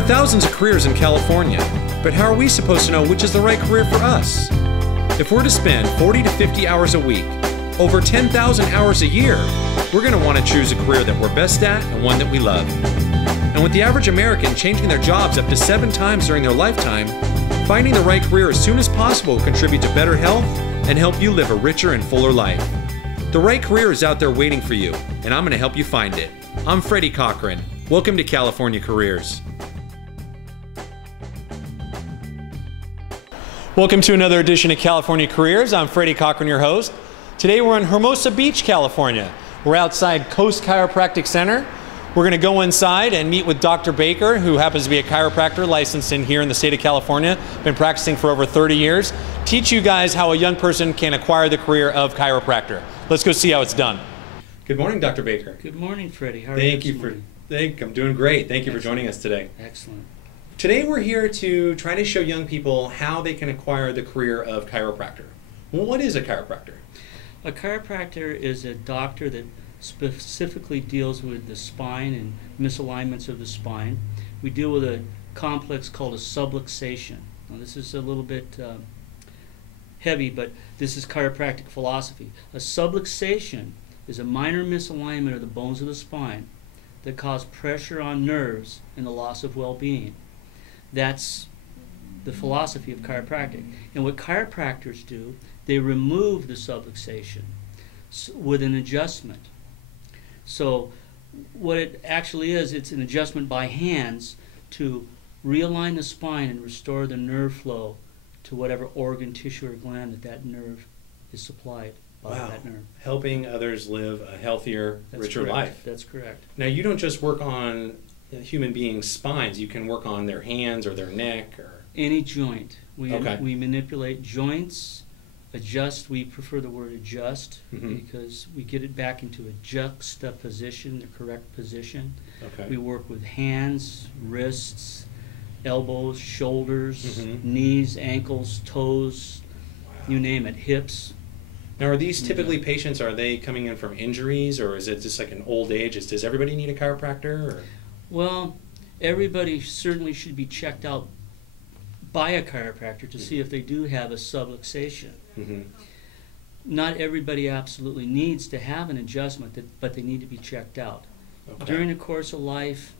are thousands of careers in California, but how are we supposed to know which is the right career for us? If we're to spend 40 to 50 hours a week, over 10,000 hours a year, we're going to want to choose a career that we're best at and one that we love. And with the average American changing their jobs up to 7 times during their lifetime, finding the right career as soon as possible will contribute to better health and help you live a richer and fuller life. The right career is out there waiting for you, and I'm going to help you find it. I'm Freddy Cochran. Welcome to California Careers. Welcome to another edition of California Careers. I'm Freddy Cochran, your host. Today we're in Hermosa Beach, California. We're outside Coast Chiropractic Center. We're going to go inside and meet with Dr. Baker, who happens to be a chiropractor licensed in here in the state of California, been practicing for over 30 years, teach you guys how a young person can acquire the career of chiropractor. Let's go see how it's done. Good morning, Dr. Baker. Good morning, Freddie. How are you this morning? I'm doing great. Thank you for joining us today. Excellent. Today we're here to try to show young people how they can acquire the career of chiropractor. Well, what is a chiropractor? A chiropractor is a doctor that specifically deals with the spine and misalignments of the spine. We deal with a complex called a subluxation. Now, this is a little bit heavy, but this is chiropractic philosophy. A subluxation is a minor misalignment of the bones of the spine that cause pressure on nerves and the loss of well-being. That's the philosophy of chiropractic. And what chiropractors do, they remove the subluxation with an adjustment. So what it actually is, it's an adjustment by hands to realign the spine and restore the nerve flow to whatever organ, tissue, or gland that nerve is supplied. Wow, helping others live a healthier, richer life. That's correct. Now, you don't just work on human beings' spines. You can work on their hands or their neck or any joint. We manipulate joints, adjust. We prefer the word adjust because we get it back into a juxtaposition, the correct position. Okay. We work with hands, wrists, elbows, shoulders, knees, ankles, toes, you name it, hips. Now, are these typically patients, are they coming in from injuries, or is it just like an old age? Does everybody need a chiropractor? Or? Well, everybody certainly should be checked out by a chiropractor to see if they do have a subluxation. Not everybody absolutely needs to have an adjustment, but they need to be checked out. Okay. During the course of life,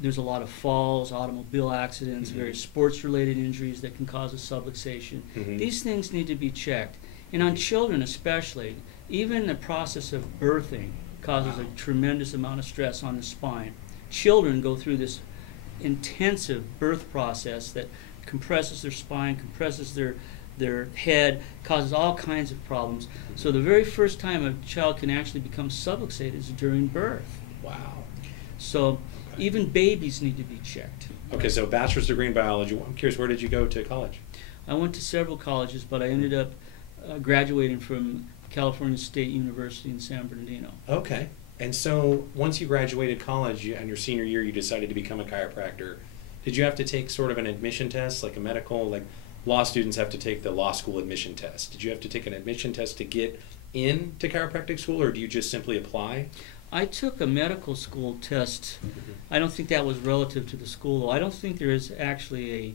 there's a lot of falls, automobile accidents, various sports-related injuries that can cause a subluxation. These things need to be checked. And on children especially, even the process of birthing causes a tremendous amount of stress on the spine. Children go through this intensive birth process that compresses their spine, compresses their head, causes all kinds of problems. So the very first time a child can actually become subluxated is during birth. Wow. So even babies need to be checked. Okay, so bachelor's degree in biology. I'm curious, where did you go to college? I went to several colleges, but I ended up graduating from California State University in San Bernardino. Okay. And so once you graduated college and your senior year, you decided to become a chiropractor. Did you have to take sort of an admission test, like a medical, like law students have to take the law school admission test? Did you have to take an admission test to get into chiropractic school, or do you just simply apply? I took a medical school test. I don't think that was relative to the school, though. I don't think there is actually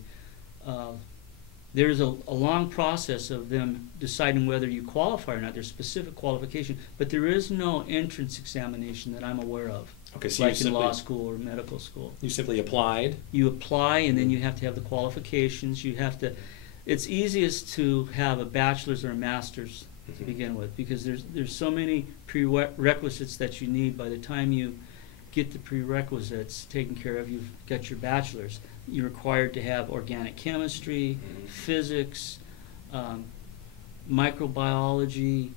there's a long process of them deciding whether you qualify or not. There's specific qualification, but there is no entrance examination that I'm aware of. Okay, so like in law school or medical school. You simply applied? You apply, and then you have to have the qualifications. You have to. It's easiest to have a bachelor's or a master's to begin with, because there's so many prerequisites that you need. By the time you get the prerequisites taken care of, you've got your bachelor's. You're required to have organic chemistry, physics, microbiology.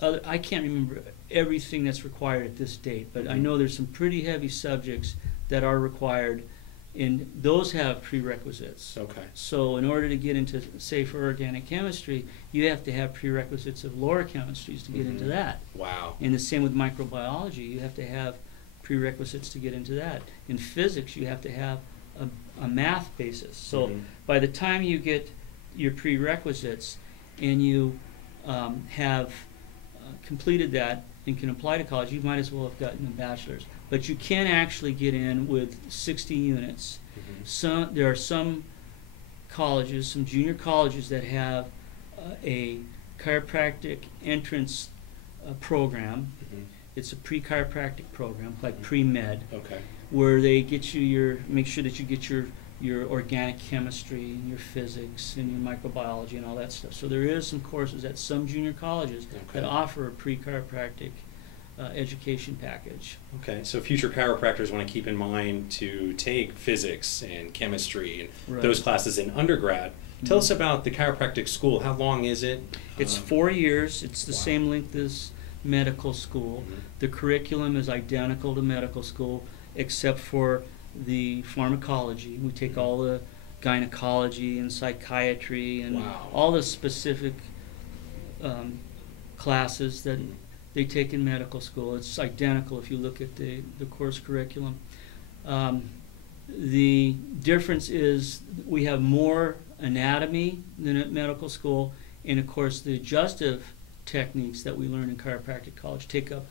I can't remember everything that's required at this date, but I know there's some pretty heavy subjects that are required, and those have prerequisites. Okay. So in order to get into, say, for organic chemistry, you have to have prerequisites of lower chemistries to get into that. Wow. And the same with microbiology. You have to have prerequisites to get into that. In physics, you have to have a math basis. So by the time you get your prerequisites and you have completed that, and can apply to college, you might as well have gotten a bachelor's. But you can actually get in with 60 units. There are some colleges, some junior colleges that have a chiropractic entrance program. It's a pre-chiropractic program, like pre-med, where they get you make sure that you get your organic chemistry and your physics and your microbiology and all that stuff. So there is some courses at some junior colleges that offer a pre-chiropractic education package. Okay, so future chiropractors want to keep in mind to take physics and chemistry and those classes in undergrad. Tell us about the chiropractic school. How long is it? It's 4 years. It's the same length as medical school. The curriculum is identical to medical school except for the pharmacology. We take all the gynecology and psychiatry and all the specific classes that they take in medical school. It's identical if you look at the course curriculum. The difference is we have more anatomy than at medical school, and of course the adjustive techniques that we learn in chiropractic college take up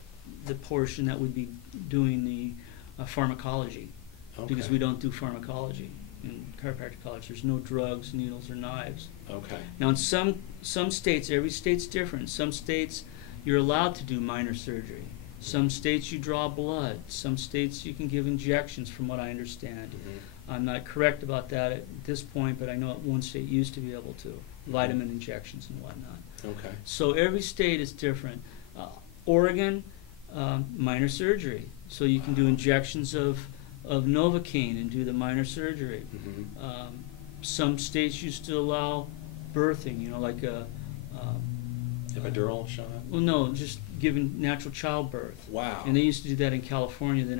the portion that would be doing the pharmacology, because we don't do pharmacology in chiropractic college. There's no drugs, needles, or knives. Now in some states, every state's different. Some states you're allowed to do minor surgery. Some states you draw blood. Some states you can give injections, from what I understand. I'm not correct about that at this point, but I know at one state used to be able to, vitamin injections and whatnot. So every state is different. Oregon, minor surgery. So you can do injections of Novocaine and do the minor surgery. Some states used to allow birthing, you know, like a epidural shot? Well, no, just giving natural childbirth. Wow. And they used to do that in California. Then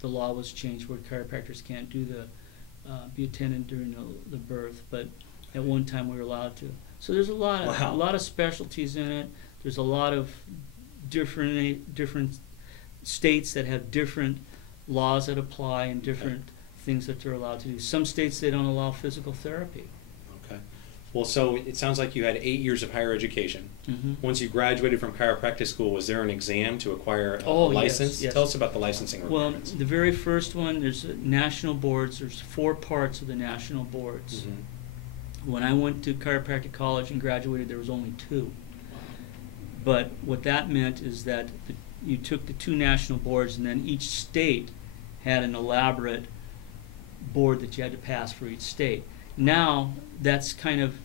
the law was changed where chiropractors can't do be attendant during the birth. But at one time we were allowed to. So there's a lot of specialties in it. There's a lot of different states that have different laws that apply and different things that they're allowed to do. Some states they don't allow physical therapy. Well, so it sounds like you had 8 years of higher education. Once you graduated from chiropractic school, was there an exam to acquire a license? Yes. Tell us about the licensing requirements. Well, the very first one, there's national boards. There's 4 parts of the national boards. When I went to chiropractic college and graduated, there was only 2. But what that meant is that you took the 2 national boards, and then each state had an elaborate board that you had to pass for each state. Now that's kind of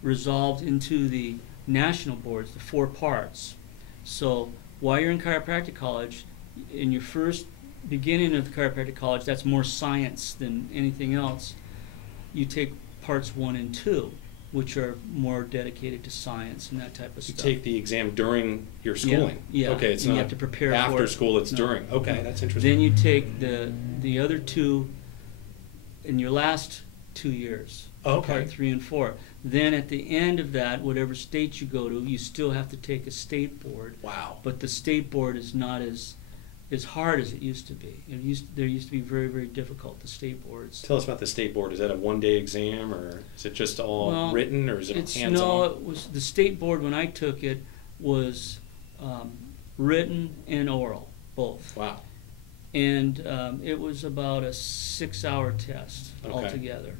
resolved into the national boards, the 4 parts. So while you're in chiropractic college, in your first beginning of the chiropractic college, that's more science than anything else. You take parts 1 and 2, which are more dedicated to science and that type of stuff. You take the exam during your schooling? Yeah. Okay, it's and not you have to prepare after for it. school, it's during. Okay, that's interesting. Then you take the other 2 in your last 2 years, part 3 and 4. Then at the end of that, whatever state you go to, you still have to take a state board. Wow. But the state board is not as hard as it used to be. There used to be very, very difficult, the state boards. Tell us about the state board. Is that a one-day exam, or is it just all written, or is it hands-on? No, it was the state board when I took it was written and oral, both. Wow. And it was about a 6-hour test altogether.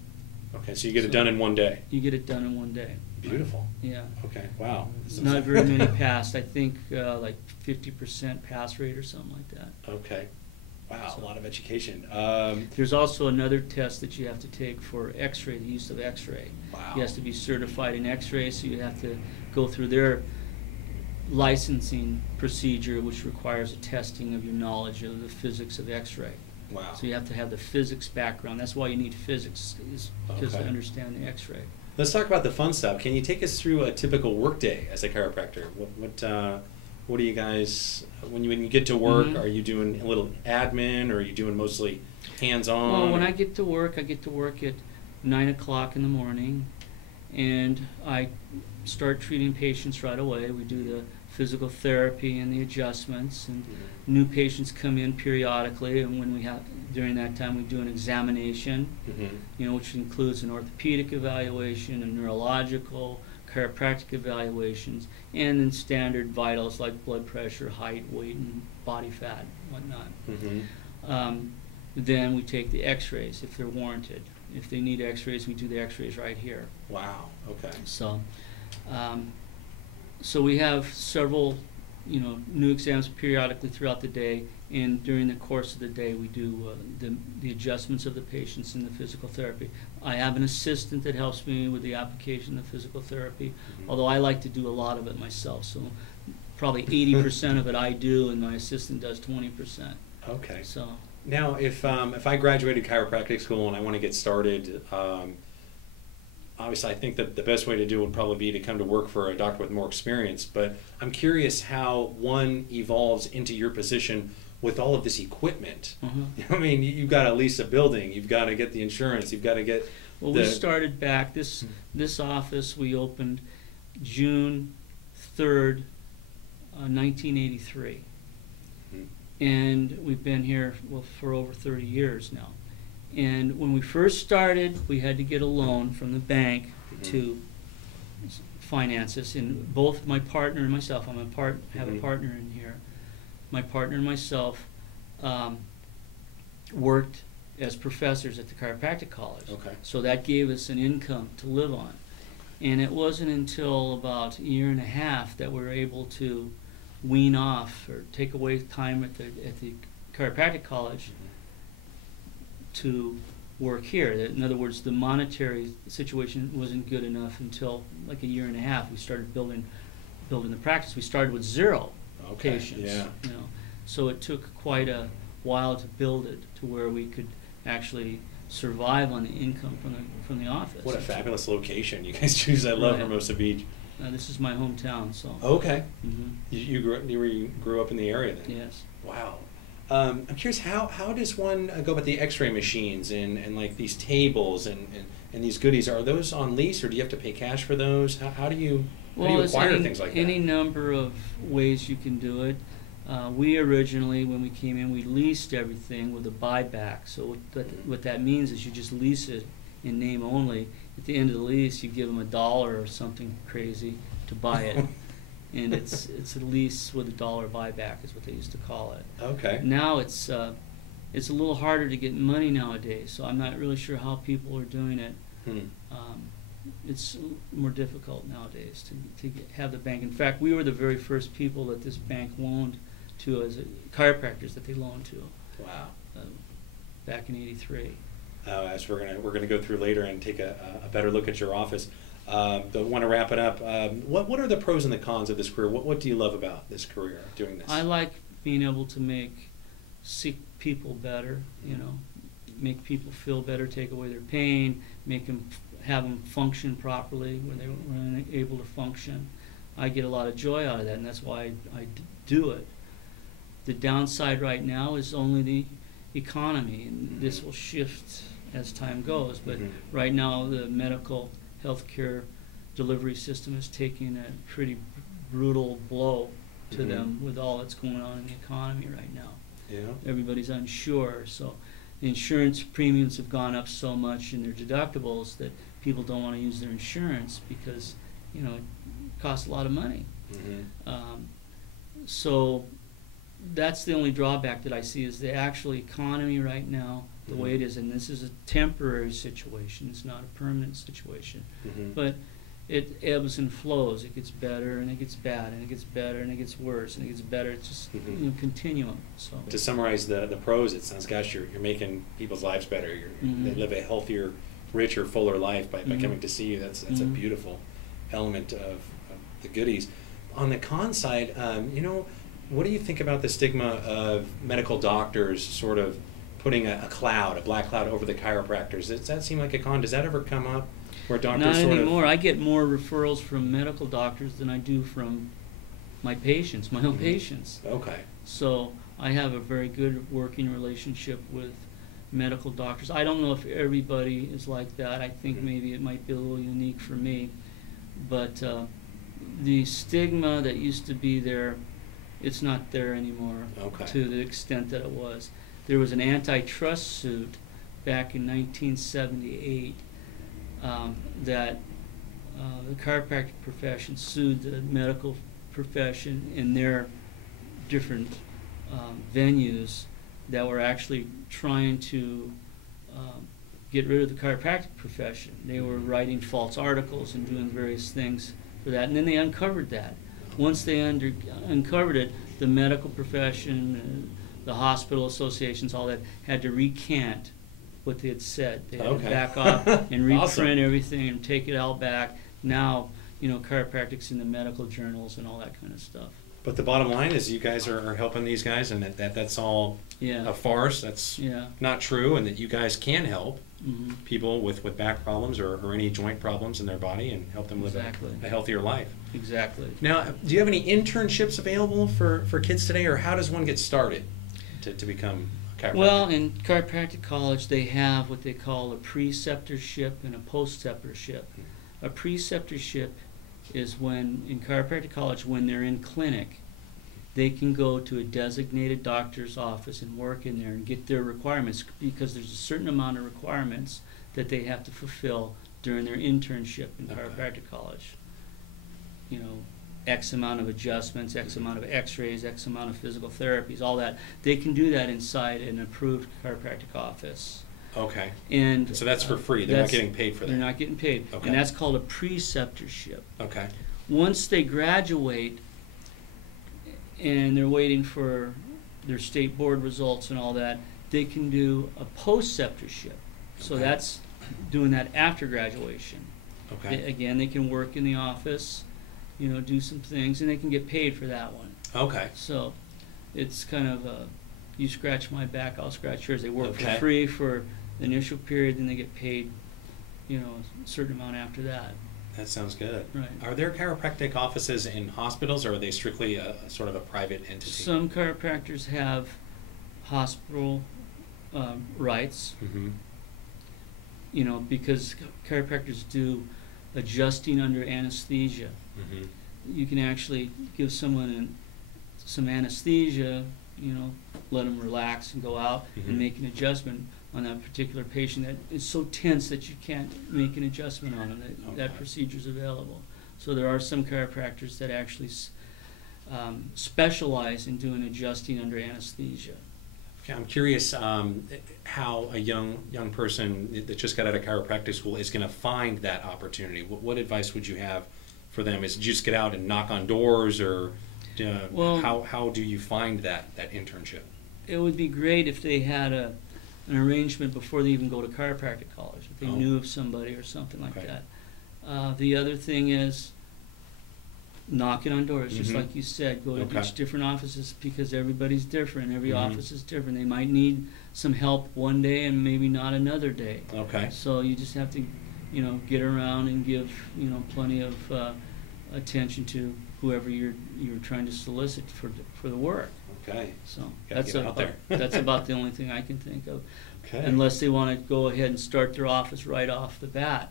Okay, so you get it done in one day. You get it done in one day. Beautiful. Yeah. Okay. Wow. Not very many passed. I think like 50% pass rate or something like that. Okay. Wow, So, a lot of education. there's also another test that you have to take for X-ray, the use of X-ray. Wow. You have to be certified in X-ray, so you have to go through their licensing procedure, which requires a testing of your knowledge of the physics of X-ray. Wow. So you have to have the physics background. That's why you need physics, is because to Okay. understand the X-ray. Let's talk about the fun stuff. Can you take us through a typical workday as a chiropractor? What do you guys, when you get to work, are you doing a little admin, or are you doing mostly hands-on? Well, when I get to work at 9 o'clock in the morning, and I start treating patients right away. We do the physical therapy and the adjustments, and new patients come in periodically, and during that time we do an examination, which includes an orthopedic evaluation, a neurological, chiropractic evaluations, and then standard vitals like blood pressure, height, weight, and body fat, and whatnot. Then we take the x-rays if they're warranted. If they need x-rays, we do the x-rays right here. Wow, okay. So, so we have several, new exams periodically throughout the day, and during the course of the day we do the adjustments of the patients in the physical therapy. I have an assistant that helps me with the application of physical therapy, although I like to do a lot of it myself, so probably 80% of it I do, and my assistant does 20%. Okay. So now, if I graduated chiropractic school and I want to get started, obviously I think that the best way to do it would probably be to come to work for a doctor with more experience, but I'm curious how one evolves into your position with all of this equipment. I mean, you've got to lease a building, you've got to get the insurance, you've got to get we started back, this office we opened June 3rd, 1983. And we've been here for over 30 years now. And when we first started, we had to get a loan from the bank to finance us. And both my partner and myself, have a partner in here. My partner and myself worked as professors at the Chiropractic College. Okay. So that gave us an income to live on. And it wasn't until about a year and a half that we were able to wean off or take away time at the Chiropractic College to work here. In other words, the monetary situation wasn't good enough until like a year and a half. We started building the practice. We started with 0 patients. Yeah. So it took quite a while to build it to where we could actually survive on the income from the office. What a fabulous location you guys choose. I love Hermosa Beach. This is my hometown, so. Okay. You grew up in the area then? Yes. Wow. I'm curious, how does one go about the X-ray machines and like these tables and these goodies? Are those on lease, or do you have to pay cash for those? How do you acquire things like that? Any number of ways you can do it. We originally, when we came in, we leased everything with a buyback. So what that means is you just lease it in name only. At the end of the lease, you give them $1 or something crazy to buy it. And it's a lease with $1 buyback is what they used to call it. Okay. Now it's a little harder to get money nowadays, so I'm not really sure how people are doing it. It's more difficult nowadays to have the bank. In fact, we were the very first people that this bank loaned to as chiropractors that they loaned to. Wow. Back in '83. As we're gonna go through later and take a better look at your office. But want to wrap it up. What are the pros and the cons of this career? What do you love about this career, doing this? I like being able to make sick people better. Make people feel better, take away their pain, have them function properly when they weren't able to function. I get a lot of joy out of that, and that's why I do it. The downside right now is only the economy, and this will shift as time goes. But right now, the medical healthcare delivery system is taking a pretty brutal blow to them with all that's going on in the economy right now. Yeah. Everybody's unsure, so the insurance premiums have gone up so much in their deductibles that people don't want to use their insurance because it costs a lot of money. So that's the only drawback that I see is the actual economy right now, the way it is, and this is a temporary situation. It's not a permanent situation, but it ebbs and flows. It gets better and it gets bad and it gets better and it gets worse and it gets better. It's just continuum. So to summarize the pros, it sounds, gosh, you're making people's lives better. They live a healthier, richer, fuller life by coming to see you. That's a beautiful element of the goodies. On the con side, what do you think about the stigma of medical doctors sort of putting a black cloud over the chiropractors? Does that seem like a con? Does that ever come up where doctors Not anymore. I get more referrals from medical doctors than I do from my patients, my own patients. Okay. So I have a very good working relationship with medical doctors. I don't know if everybody is like that. I think maybe it might be a little unique for me. But the stigma that used to be there, it's not there anymore to the extent that it was. There was an antitrust suit back in 1978 that the chiropractic profession sued the medical profession in their different venues that were actually trying to get rid of the chiropractic profession. They were writing false articles and doing various things for that, and then they uncovered that. Once they uncovered it, the medical profession, the hospital associations, all that, had to recant what they had said. They had to back off and reprint Awesome. everything and take it all back. Now, you know, chiropractic's in the medical journals and all that kind of stuff. But the bottom line is you guys are helping these guys, and that's all a farce. That's not true, and that you guys can help people with back problems or any joint problems in their body and help them live a healthier life. Exactly. Now, do you have any internships available for kids today, or how does one get started to become a chiropractor? Well, in chiropractic college, they have what they call a preceptorship and a postceptorship. A preceptorship is when, in chiropractic college, when they're in clinic, they can go to a designated doctor's office and work in there and get their requirements, because there's a certain amount of requirements that they have to fulfill during their internship in chiropractic college. You know, X amount of adjustments, X amount of x-rays, X amount of physical therapies, all that. They can do that inside an approved chiropractic office. Okay. And so that's for free. They're not getting paid for that. They're not getting paid. Okay. And that's called a preceptorship. Okay. Once they graduate and they're waiting for their state board results and all that, they can do a postceptorship. So that's doing that after graduation. Okay. Again, they can work in the office, you know, do some things, and they can get paid for that one. Okay. So it's kind of you scratch my back, I'll scratch yours. They work for Okay. free for the initial period, then they get paid, you know, a certain amount after that. That sounds good. Right. Are there chiropractic offices in hospitals, or are they strictly sort of a private entity? Some chiropractors have hospital rights, you know, because chiropractors do adjusting under anesthesia. You can actually give someone some anesthesia, you know, let them relax and go out and make an adjustment on that particular patient that is so tense that you can't make an adjustment on them. That procedure is available. So there are some chiropractors that actually specialize in doing adjusting under anesthesia. Okay, I'm curious how a young person that just got out of chiropractic school is going to find that opportunity. What advice would you have for them? Is it just get out and knock on doors, or well, how do you find that internship? It would be great if they had an arrangement before they even go to chiropractic college, if they knew of somebody or something like that. The other thing is knocking on doors, just like you said. Go to each different offices, because everybody's different. Every office is different. They might need some help one day and maybe not another day. So you just have to, you know, get around and give, you know, plenty of attention to whoever you're trying to solicit for the work. So that's about the only thing I can think of. Unless they want to go ahead and start their office right off the bat,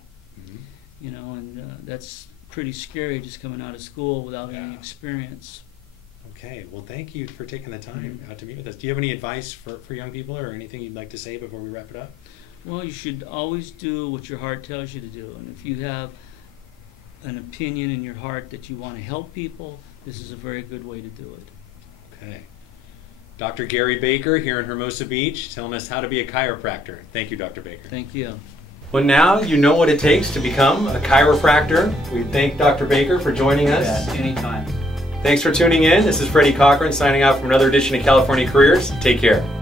you know, and that's pretty scary, just coming out of school without any experience. Well, thank you for taking the time out to meet with us. Do you have any advice for young people, or anything you'd like to say before we wrap it up? Well, you should always do what your heart tells you to do, and if you have an opinion in your heart that you want to help people, this is a very good way to do it. Dr. Gary Baker here in Hermosa Beach, telling us how to be a chiropractor. Thank you, Dr. Baker. Thank you. Well, now you know what it takes to become a chiropractor. We thank Dr. Baker for joining us. Anytime. Thanks for tuning in. This is Freddy Cochran signing out from another edition of California Careers. Take care.